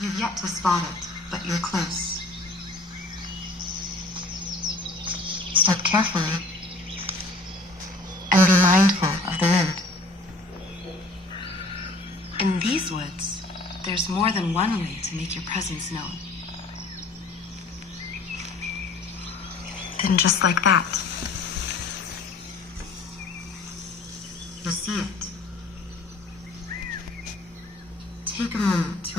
You've yet to spot it, but you're close. Step carefully, and be mindful of the wind. In these woods, there's more than one way to make your presence known. Then just like that, you'll see it. Take a moment to